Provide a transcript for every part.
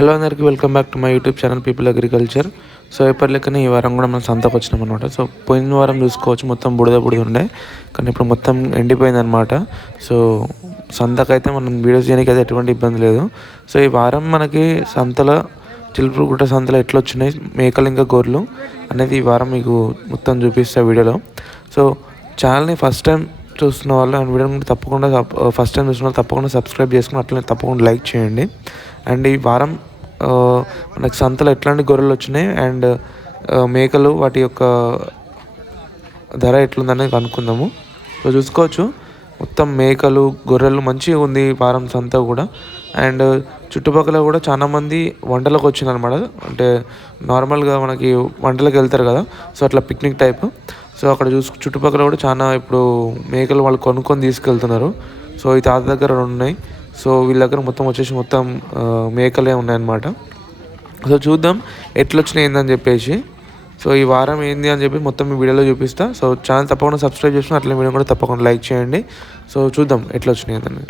Hello అందరికీ welcome back to my YouTube channel people agriculture so ఎప్పటి లెక్కనే ఈ వారం కూడా మనం సంతకు వచ్చినాం అనమాట సో పోయిన వారం చూసుకోవచ్చు మొత్తం బుడద బుడిద ఉండే. కానీ ఇప్పుడు మొత్తం ఎండిపోయింది అనమాట సో సంతకైతే మనం వీడియోస్ చేయడానికి అయితే ఎటువంటి ఇబ్బంది లేదు. సో ఈ వారం మనకి సంతలో చిలుపుగుట్ట సంతలో ఎట్లా వచ్చినాయి మేకలు ఇంకా గొర్రెలు అనేది ఈ వారం మీకు మొత్తం చూపిస్తా వీడియోలో. సో ఛానల్ని ఫస్ట్ టైం చూస్తున్న వాళ్ళు అండ్ వీడియో తప్పకుండా ఫస్ట్ టైం చూస్తున్న వాళ్ళు తప్పకుండా సబ్స్క్రైబ్ చేసుకుని అట్లనే తప్పకుండా లైక్ చేయండి. అండ్ ఈ వారం మనకి సంతలో ఎట్లాంటి గొర్రెలు వచ్చినాయి అండ్ మేకలు వాటి యొక్క ధర ఎట్లుందనేది కనుక్కుందాము. సో చూసుకోవచ్చు. మొత్తం మేకలు గొర్రెలు మంచిగా ఉంది వారం సంత కూడా. అండ్ చుట్టుపక్కల కూడా చాలామంది వంటలకు వచ్చిందనమాట. అంటే నార్మల్గా మనకి వంటలకు వెళ్తారు కదా. సో అట్లా పిక్నిక్ టైప్. సో అక్కడ చూసు చుట్టుపక్కల కూడా చాలా ఇప్పుడు మేకలు వాళ్ళు కొనుక్కొని తీసుకెళ్తున్నారు. సో ఈ తాత దగ్గర ఉన్నాయి. సో వీళ్ళ దగ్గర మొత్తం వచ్చేసి మొత్తం మేకలే ఉన్నాయన్నమాట. సో చూద్దాం ఎట్లొచ్చినాయి ఏందని చెప్పేసి. సో ఈ వారం ఏంది అని చెప్పి మొత్తం మీ వీడియోలో చూపిస్తా. సో ఛానల్ తప్పకుండా సబ్స్క్రైబ్ చేసుకుని అట్లా వీడియో కూడా తప్పకుండా లైక్ చేయండి. సో చూద్దాం ఎట్లా వచ్చినాయి ఏందని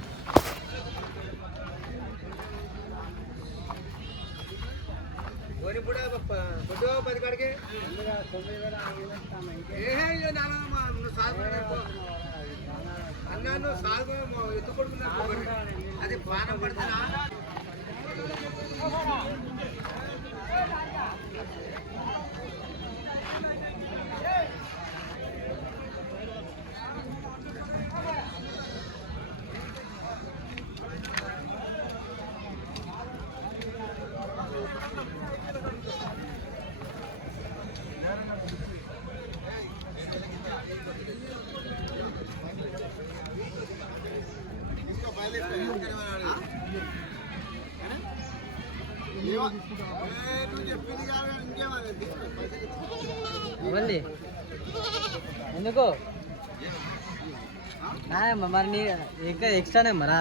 అది బాణం పడుతుందా? ఇవ్వండి ఎందుకు మరి నీ ఇంకా ఎక్స్ట్రానే మరా